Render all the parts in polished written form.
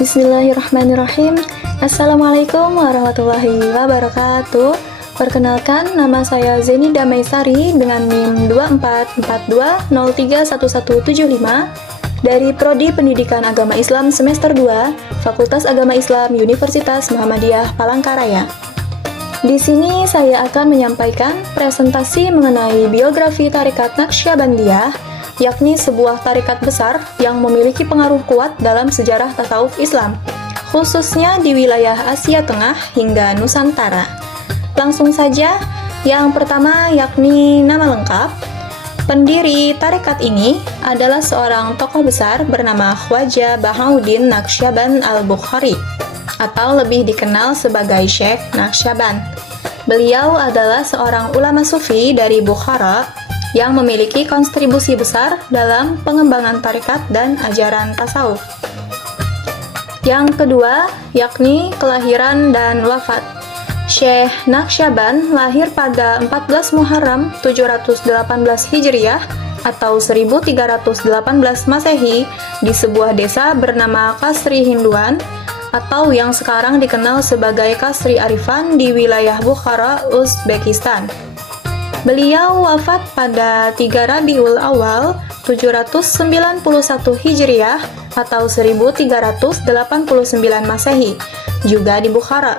Bismillahirrahmanirrahim. Assalamualaikum warahmatullahi wabarakatuh. Perkenalkan, nama saya Zeni Damaisari dengan NIM 2442031175 dari Prodi Pendidikan Agama Islam semester 2, Fakultas Agama Islam Universitas Muhammadiyah Palangkaraya. Di sini saya akan menyampaikan presentasi mengenai biografi Tarekat Naqsyabandiyah, yakni sebuah tarekat besar yang memiliki pengaruh kuat dalam sejarah tasawuf Islam, khususnya di wilayah Asia Tengah hingga Nusantara. Langsung saja, yang pertama yakni nama lengkap. Pendiri tarekat ini adalah seorang tokoh besar bernama Khwaja Bahauddin Naqsyaban al-Bukhari, atau lebih dikenal sebagai Syekh Naqsyaban. Beliau adalah seorang ulama sufi dari Bukhara yang memiliki kontribusi besar dalam pengembangan tarekat dan ajaran tasawuf. Yang kedua, yakni kelahiran dan wafat. Syekh Naqsyaban lahir pada 14 Muharram 718 Hijriah atau 1318 Masehi di sebuah desa bernama Kasri Hinduan atau yang sekarang dikenal sebagai Kasri Arifan di wilayah Bukhara, Uzbekistan. Beliau wafat pada 3 Rabiul Awal 791 Hijriah atau 1389 Masehi, juga di Bukhara.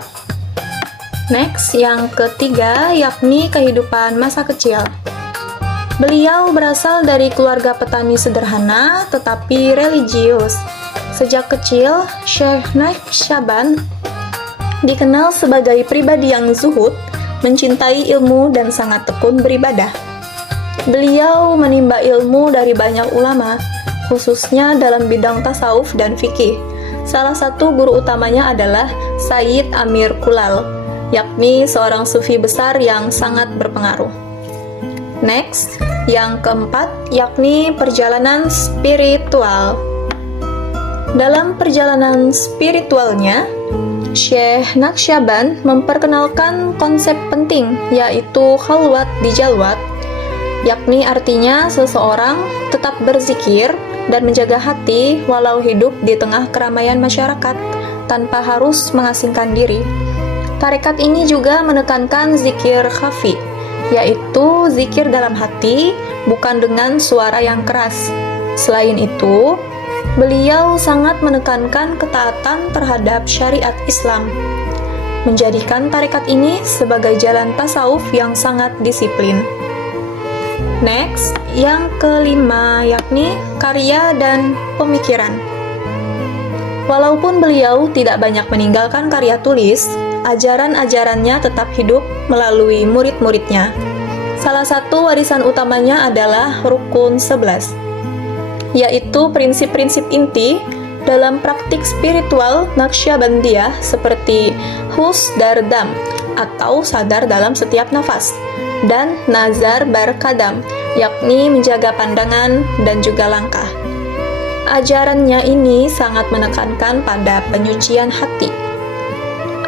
Next, yang ketiga yakni kehidupan masa kecil. Beliau berasal dari keluarga petani sederhana tetapi religius. Sejak kecil, Syekh Naqsyaban dikenal sebagai pribadi yang zuhud, mencintai ilmu dan sangat tekun beribadah. Beliau menimba ilmu dari banyak ulama, khususnya dalam bidang tasawuf dan fikih. Salah satu guru utamanya adalah Sayyid Amir Kulal, yakni seorang sufi besar yang sangat berpengaruh. Next, yang keempat yakni perjalanan spiritual. Dalam perjalanan spiritualnya, Syekh Naqsyaban memperkenalkan konsep penting, yaitu khalwat di jalwat, yakni artinya seseorang tetap berzikir dan menjaga hati walau hidup di tengah keramaian masyarakat tanpa harus mengasingkan diri. Tarekat ini juga menekankan zikir khafi, yaitu zikir dalam hati, bukan dengan suara yang keras. Selain itu, beliau sangat menekankan ketaatan terhadap syariat Islam, menjadikan tarekat ini sebagai jalan tasawuf yang sangat disiplin. Next, yang kelima yakni karya dan pemikiran. Walaupun beliau tidak banyak meninggalkan karya tulis, ajaran-ajarannya tetap hidup melalui murid-muridnya. Salah satu warisan utamanya adalah Rukun 11, yaitu prinsip-prinsip inti dalam praktik spiritual Naqsyabandiyah seperti husdardam atau sadar dalam setiap nafas, dan nazar barkadam, yakni menjaga pandangan dan juga langkah. Ajarannya ini sangat menekankan pada penyucian hati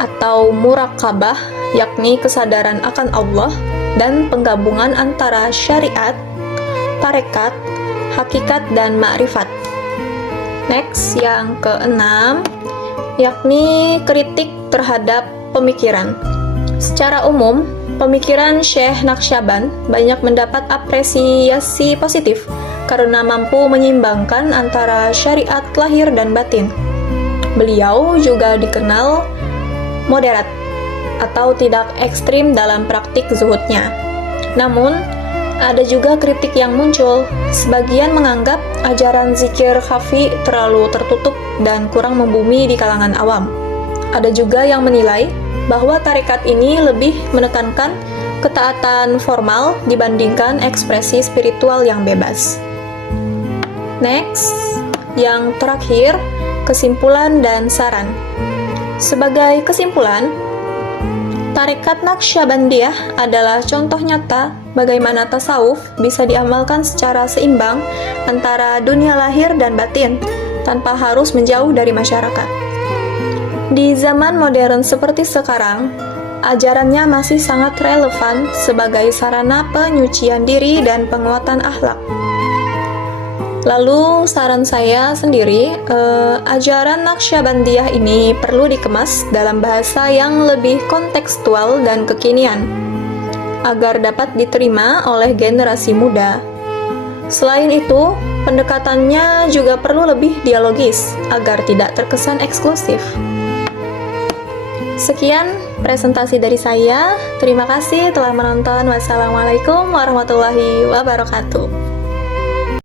atau muraqabah, yakni kesadaran akan Allah dan penggabungan antara syariat, tarekat, hakikat dan ma'rifat. Next, yang keenam yakni kritik terhadap pemikiran. Secara umum, pemikiran Syekh Naqsyaban banyak mendapat apresiasi positif karena mampu menyeimbangkan antara syariat lahir dan batin. Beliau juga dikenal moderat atau tidak ekstrim dalam praktik zuhudnya. Namun, ada juga kritik yang muncul. Sebagian menganggap ajaran zikir khafi terlalu tertutup dan kurang membumi di kalangan awam. Ada juga yang menilai bahwa tarekat ini lebih menekankan ketaatan formal dibandingkan ekspresi spiritual yang bebas. Next, yang terakhir, kesimpulan dan saran. Sebagai kesimpulan, tarekat Naqsyabandiyah adalah contoh nyata bagaimana tasawuf bisa diamalkan secara seimbang antara dunia lahir dan batin, tanpa harus menjauh dari masyarakat. Di zaman modern seperti sekarang, ajarannya masih sangat relevan sebagai sarana penyucian diri dan penguatan akhlak. Lalu saran saya sendiri, ajaran Naqsyabandiyah ini perlu dikemas dalam bahasa yang lebih kontekstual dan kekinian, agar dapat diterima oleh generasi muda. Selain itu, pendekatannya juga perlu lebih dialogis, agar tidak terkesan eksklusif. Sekian presentasi dari saya. Terima kasih telah menonton. Wassalamualaikum warahmatullahi wabarakatuh.